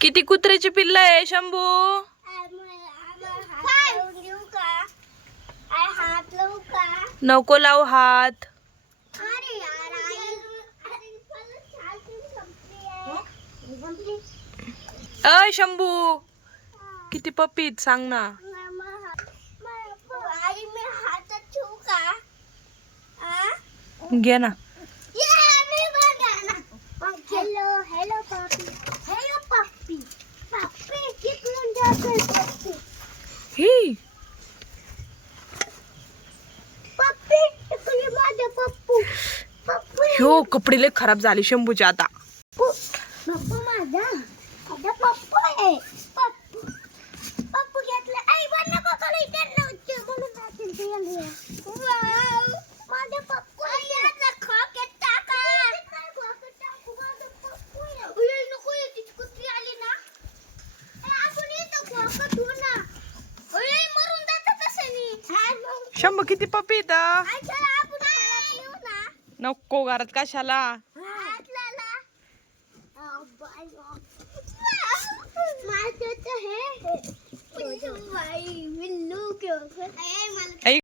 किती कुत्र्याची पिल्ल आहे शंभू? नको लावू हात. अय शंभू, किती पप्पीत सांग ना. घे ना. हेलो हेलो पप्पी, हेलो पप्पी, पप्पी कितून जाते पप्पी, ही पप्पी तुझे माझे पप्पू, पप्पू ह्यो कपडे लय खराब झाले शंभूचे आता. पप्पू माझा पप्पू आहे. पप्पू पप्पू घेतलं आई बन नको करू त्यांना उच्च म्हणून नाचून ते वाव माझे पप्पू याचा खोकेत टाका. उलट नको येते कुत्री आली ना आपण येतो खोकत हो ना. ओय मरून जातं तसं शंभू किती पप्पीत? आपण येऊ ना. नको घरात कशाला. हातला